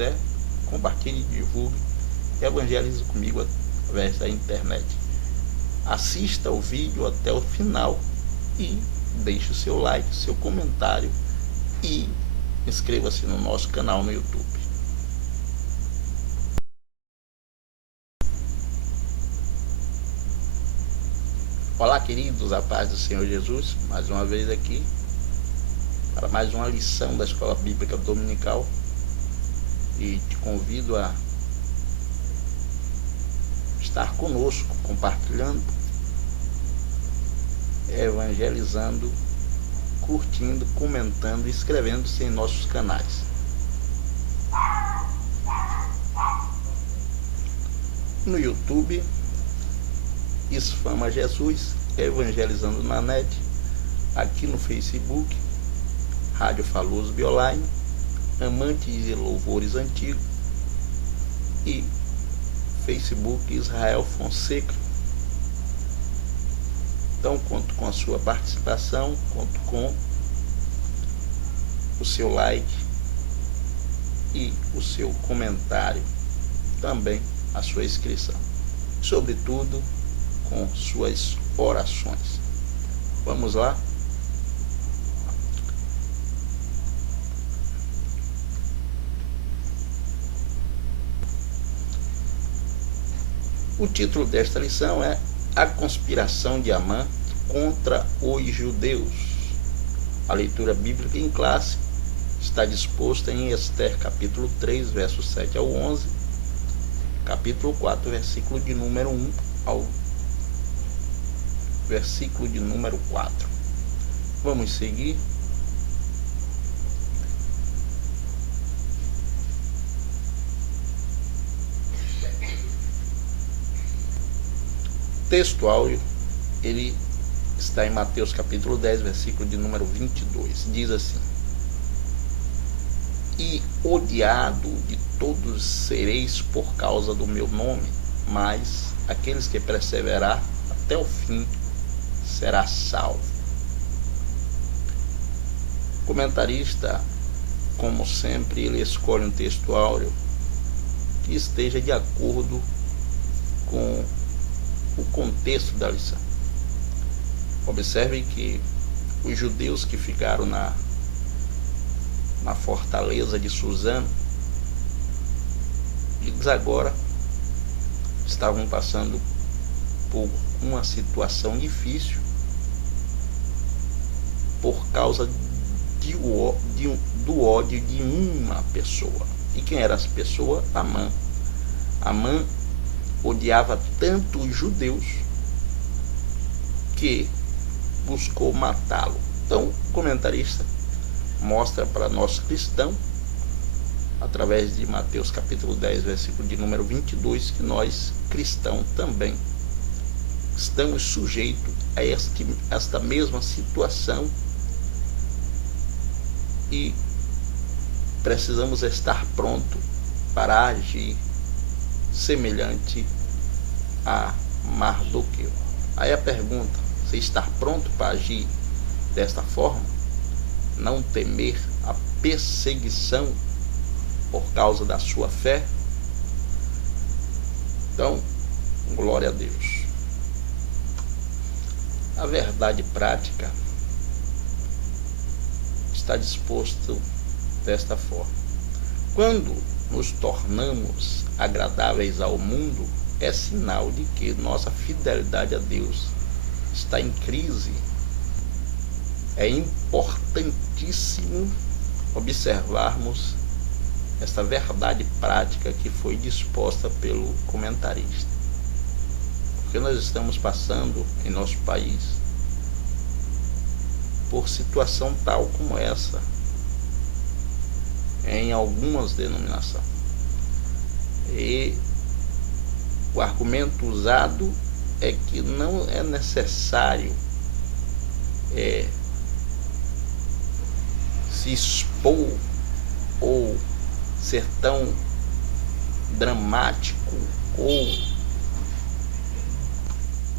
quiser, compartilhe, divulgue e evangelize comigo através da internet. Assista o vídeo até o final e deixe o seu like, seu comentário e inscreva-se no nosso canal no YouTube. Olá, queridos, a paz do Senhor Jesus, mais uma vez aqui para mais uma lição da Escola Bíblica Dominical, e te convido a estar conosco, compartilhando, evangelizando, curtindo, comentando e inscrevendo-se em nossos canais. No YouTube, Isfama Jesus, evangelizando na net. Aqui no Facebook, Rádio Faluso Bioline, Amantes e Louvores Antigos, e Facebook Israel Fonseca. Então, conto com a sua participação, conto com o seu like e o seu comentário, também a sua inscrição, sobretudo com suas orações. Vamos lá? O título desta lição é A Conspiração de Amã contra os Judeus. A leitura bíblica em classe está disposta em Ester, capítulo 3, versos 7 ao 11, capítulo 4, versículo de número 1 ao versículo de número 4. Vamos seguir. O texto áudio, ele está em Mateus capítulo 10, versículo de número 22. Diz assim: E odiado de todos sereis por causa do meu nome, mas aqueles que perseverar até o fim será salvo. O comentarista, como sempre, ele escolhe um texto áureo que esteja de acordo com o contexto da lição. Observe que os judeus que ficaram na fortaleza de Suzano, eles agora estavam passando por uma situação difícil por causa do ódio de uma pessoa. E quem era essa pessoa? Amã. Amã odiava tanto os judeus que buscou matá-lo. Então, o comentarista mostra para nós cristãos, através de Mateus capítulo 10, versículo de número 22, que nós cristãos também estamos sujeitos a esta mesma situação e precisamos estar prontos para agir semelhante a Mardoqueu. Aí a pergunta: você está pronto para agir desta forma? Não temer a perseguição por causa da sua fé? Então, glória a Deus. A verdade prática está disposto desta forma: quando nos tornamos agradáveis ao mundo, é sinal de que nossa fidelidade a Deus está em crise. É importantíssimo observarmos esta verdade prática que foi disposta pelo comentarista, porque nós estamos passando em nosso país por situação tal como essa em algumas denominações, e o argumento usado é que não é necessário se expor ou ser tão dramático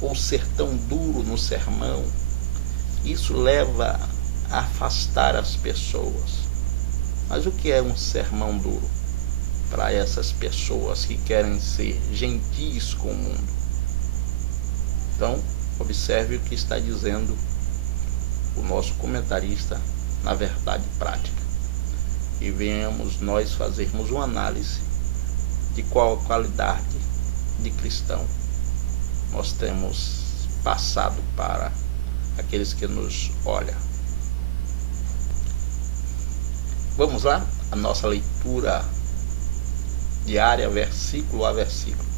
ou ser tão duro no sermão. Isso leva a afastar as pessoas. Mas o que é um sermão duro? para essas pessoas que querem ser gentis com o mundo. Então, observe o que está dizendo o nosso comentarista na Verdade Prática. E venhamos nós fazermos uma análise de qual a qualidade de cristão nós temos passado para aqueles que nos olham. Vamos lá, a nossa leitura diária, versículo a versículo.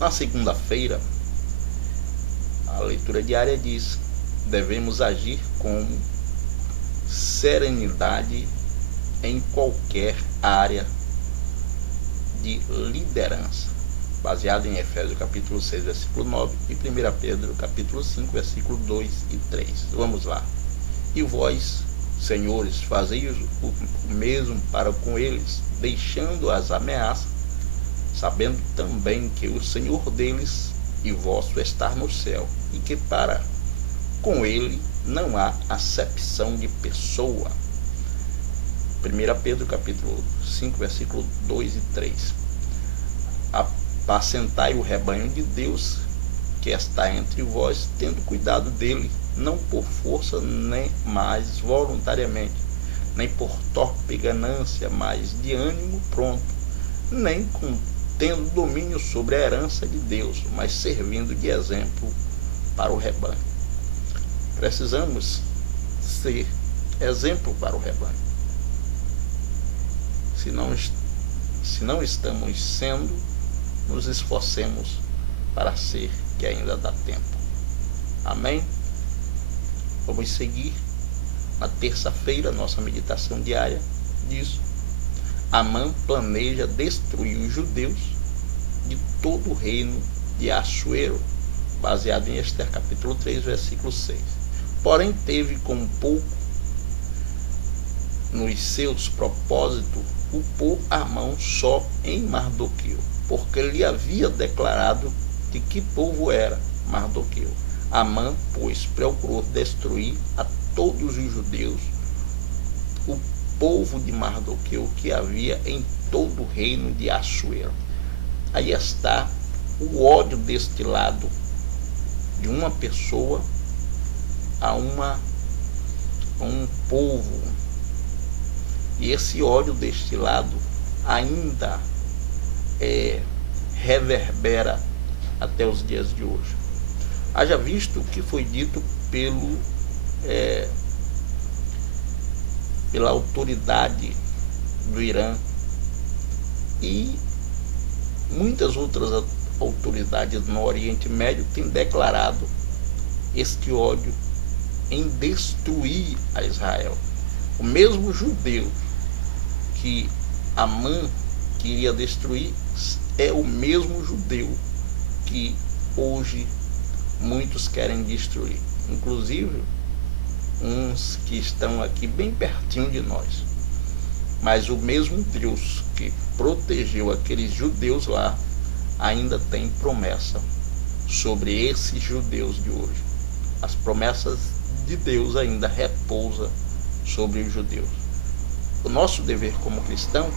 Na segunda-feira, a leitura diária diz: devemos agir com serenidade em qualquer área de liderança, baseado em Efésios capítulo 6, versículo 9 e 1 Pedro capítulo 5, versículo 2 e 3. Vamos lá. E vós, senhores, fazei o mesmo para com eles, deixando as ameaças, sabendo também que o Senhor deles e vosso está no céu, e que para com ele não há acepção de pessoa. 1 Pedro capítulo 5, versículo 2 e 3. Apacentai o rebanho de Deus que está entre vós, tendo cuidado dele, não por força, nem mais voluntariamente, nem por torpe ganância, mas de ânimo pronto, nem tendo domínio sobre a herança de Deus, mas servindo de exemplo para o rebanho. Precisamos ser exemplo para o rebanho. Se não estamos sendo, nos esforcemos para ser, que ainda dá tempo. Amém? Vamos seguir na terça-feira, nossa meditação diária diz: Amã planeja destruir os judeus de todo o reino de Assuero, baseado em Ester capítulo 3, versículo 6. Porém teve como pouco nos seus propósitos o pôr a mão só em Mardoqueu, porque lhe havia declarado de que povo era Mardoqueu. Amã, pois, procurou destruir a todos os judeus, o povo de Mardoqueu que havia em todo o reino de Assuero. Aí está o ódio destilado de uma pessoa a um povo. E esse ódio destilado ainda reverbera até os dias de hoje. Haja visto o que foi dito pela autoridade do Irã e muitas outras autoridades no Oriente Médio têm declarado este ódio em destruir a Israel. O mesmo judeu que Amã queria destruir é o mesmo judeu que hoje muitos querem destruir, inclusive uns que estão aqui bem pertinho de nós. Mas o mesmo Deus que protegeu aqueles judeus lá ainda tem promessa sobre esses judeus de hoje. As promessas de Deus ainda repousam sobre os judeus. O nosso dever como cristão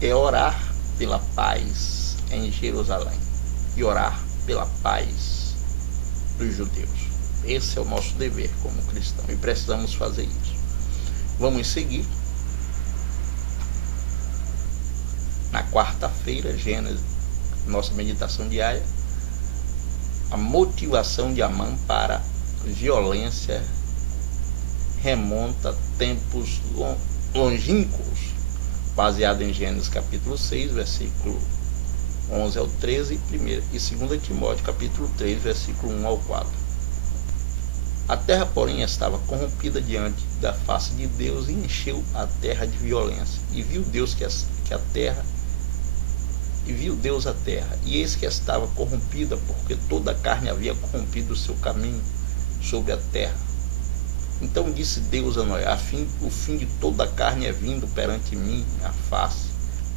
é orar pela paz em Jerusalém e orar pela paz dos judeus. Esse é o nosso dever como cristão e precisamos fazer isso. Vamos seguir. Na quarta-feira, Gênesis, nossa meditação diária, a motivação de Amã para violência remonta a tempos longínquos, baseado em Gênesis capítulo 6, versículo 11 ao 13 e 2 Timóteo capítulo 3, versículo 1 ao 4. A terra, porém, estava corrompida diante da face de Deus e encheu a terra de violência. E viu Deus a terra, e eis que estava corrompida, porque toda a carne havia corrompido o seu caminho sobre a terra. Então disse Deus a Noé: o fim de toda a carne é vindo perante mim a face,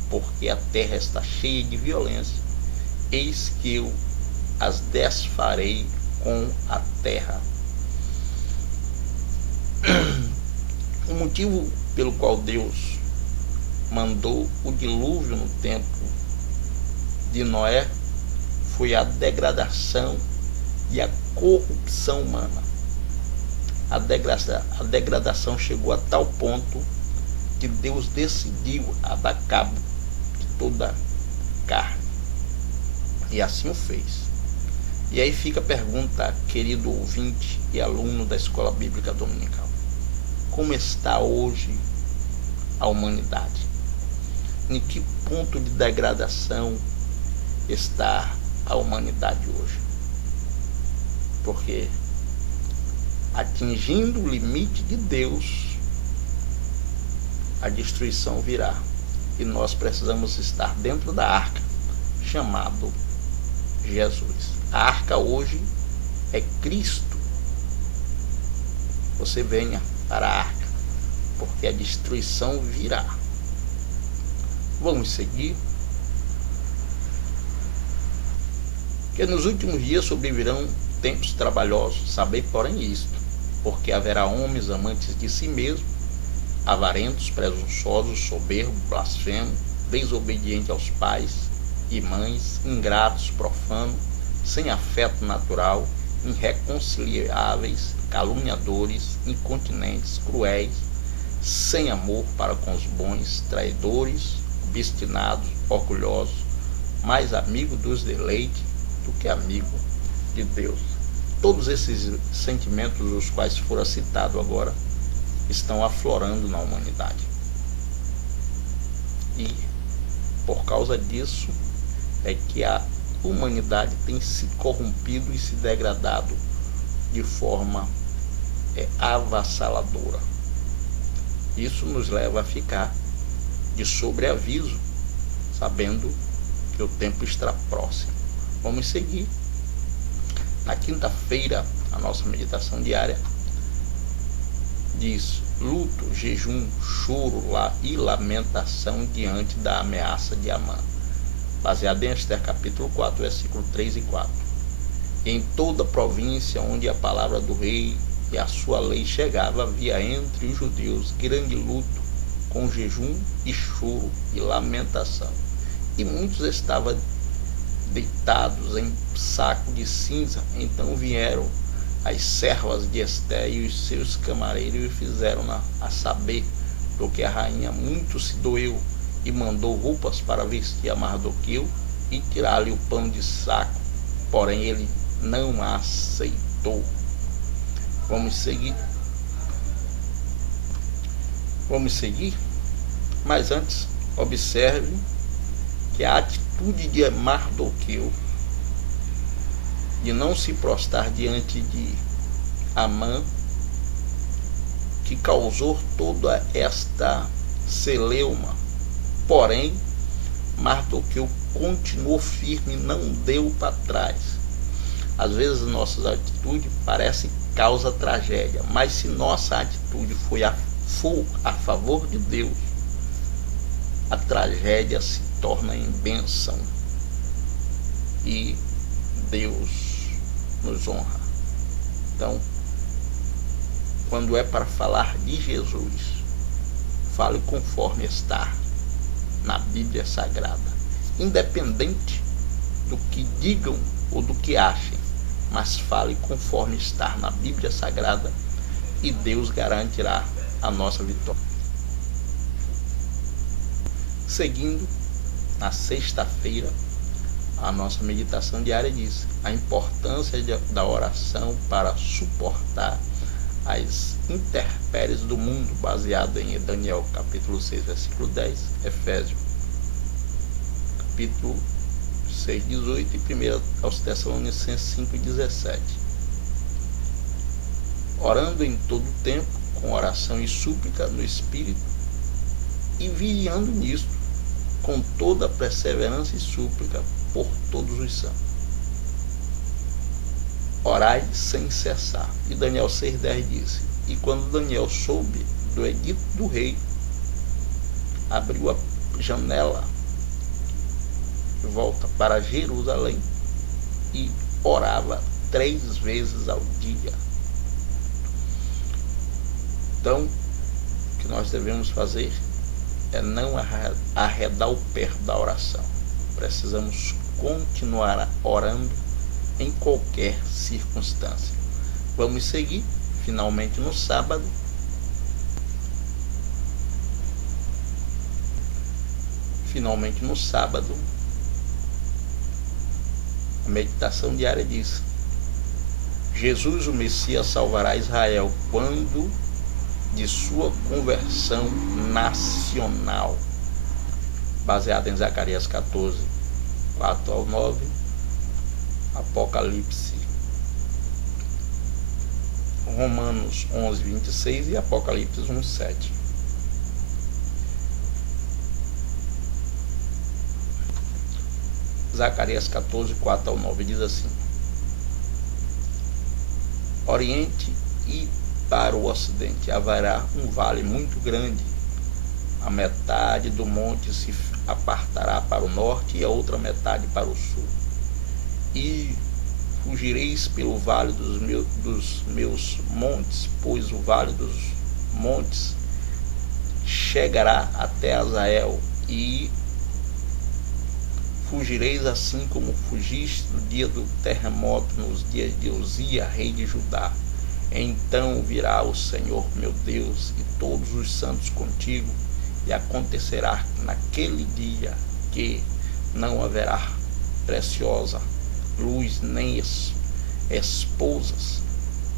porque a terra está cheia de violência. Eis que eu as desfarei com a terra. O motivo pelo qual Deus mandou o dilúvio no tempo de Noé foi a degradação e a corrupção humana. A degradação chegou a tal ponto que Deus decidiu a dar cabo de toda a carne. E assim o fez. E aí fica a pergunta, querido ouvinte e aluno da Escola Bíblica Dominical. Como está hoje a humanidade? Em que ponto de degradação está a humanidade hoje? Porque atingindo o limite de Deus, a destruição virá. E nós precisamos estar dentro da arca, chamado Jesus. A arca hoje é Cristo. Você venha para a arca, porque a destruição virá. Vamos seguir. Que nos últimos dias sobrevirão tempos trabalhosos, sabei, porém, isto, porque haverá homens amantes de si mesmos, avarentos, presunçosos, soberbos, blasfemos, desobedientes aos pais e mães, ingratos, profanos, sem afeto natural, irreconciliáveis, caluniadores, incontinentes, cruéis, sem amor para com os bons, traidores, obstinados, orgulhosos, mais amigo dos deleites do que amigo de Deus. Todos esses sentimentos, os quais foram citados agora, estão aflorando na humanidade. E por causa disso é que a humanidade tem se corrompido e se degradado de forma avassaladora. Isso nos leva a ficar de sobreaviso, sabendo que o tempo está próximo. Vamos seguir. Na quinta-feira, a nossa meditação diária diz: luto, jejum, choro e lamentação diante da ameaça de Amã. Baseado em Ester capítulo 4, versículo 3 e 4. E em toda a província onde a palavra do rei e a sua lei chegava, havia entre os judeus grande luto, com jejum e choro e lamentação. E muitos estavam deitados em saco de cinza. Então vieram as servas de Ester e os seus camareiros e fizeram a saber, porque a rainha muito se doeu e mandou roupas para vestir a Mardoqueu e tirar-lhe o pano de saco, porém ele não a aceitou. Vamos seguir, mas antes observe que a atitude de Mardoqueu de não se prostrar diante de Amã, que causou toda esta celeuma. Porém, Mardoqueu continuou firme e não deu para trás. Às vezes nossas atitudes parecem causa tragédia, mas se nossa atitude for a favor de Deus, a tragédia se torna em bênção e Deus nos honra. Então, quando é para falar de Jesus, fale conforme está na Bíblia Sagrada, independente do que digam ou do que achem, mas fale conforme está na Bíblia Sagrada e Deus garantirá a nossa vitória. Seguindo, na sexta-feira, a nossa meditação diária diz a importância da oração para suportar as intempéries do mundo, baseado em Daniel capítulo 6, versículo 10, Efésios capítulo 6, 18 e 1 aos Tessalonicenses 5, 17. Orando em todo tempo, com oração e súplica no Espírito, e vigiando nisto, com toda perseverança e súplica por todos os santos. Orai sem cessar. E Daniel 6,10 disse: e quando Daniel soube do edito do rei, abriu a janela de volta para Jerusalém e orava 3 vezes ao dia. Então, o que nós devemos fazer é não arredar o pé da oração. Precisamos continuar orando em qualquer circunstância. Vamos seguir, finalmente no sábado. A meditação diária diz: Jesus, o Messias, salvará Israel quando de sua conversão nacional. Baseado em Zacarias 14, 4 ao 9, Apocalipse, Romanos 11, 26 e Apocalipse 1, 7. Zacarias 14, 4 ao 9 diz assim: Oriente e para o ocidente haverá um vale muito grande. A metade do monte se apartará para o norte e a outra metade para o sul. E fugireis pelo vale dos meus montes, pois o vale dos montes chegará até Azael, e fugireis assim como fugiste no dia do terremoto, nos dias de Uzias, rei de Judá. Então virá o Senhor meu Deus e todos os santos contigo, e acontecerá naquele dia que não haverá preciosa luz, nem esposas,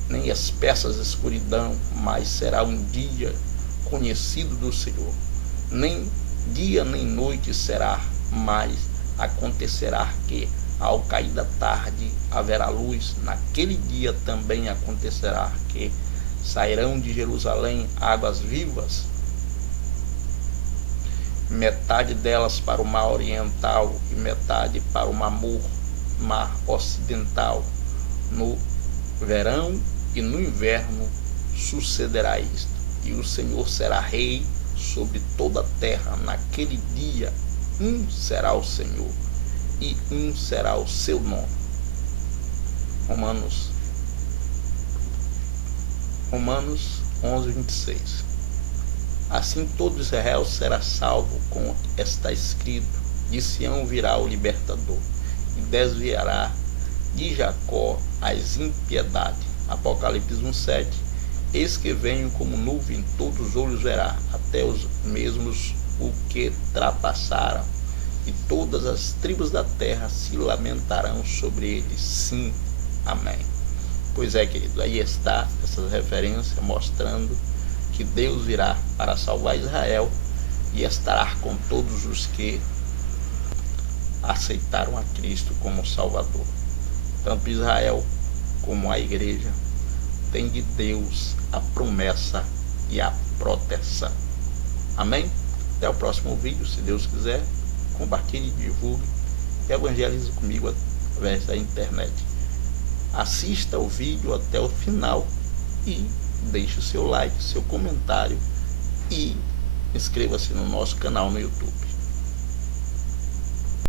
nem espessas escuridão, mas será um dia conhecido do Senhor. Nem dia nem noite será, mas acontecerá que, ao cair da tarde, haverá luz. Naquele dia também acontecerá que sairão de Jerusalém águas vivas, metade delas para o mar oriental e metade para o mar ocidental. No verão e no inverno sucederá isto, e o Senhor será rei sobre toda a terra. Naquele dia, um será o Senhor e um será o seu nome. Romanos 11, 26. Assim todo Israel será salvo, como está escrito: de Sião virá o libertador, e desviará de Jacó as impiedades. Apocalipse 1:7. Eis que venho como nuvem, todos os olhos verá, até os mesmos o que trapassaram, e todas as tribos da terra se lamentarão sobre eles. Sim, amém. Pois é, querido, aí está essa referência mostrando que Deus virá para salvar Israel e estará com todos os que aceitaram a Cristo como Salvador. Tanto Israel como a igreja tem de Deus a promessa e a proteção. Amém? Até o próximo vídeo, se Deus quiser. Compartilhe, divulgue e evangelize comigo através da internet. Assista o vídeo até o final e deixe o seu like, seu comentário e inscreva-se no nosso canal no YouTube.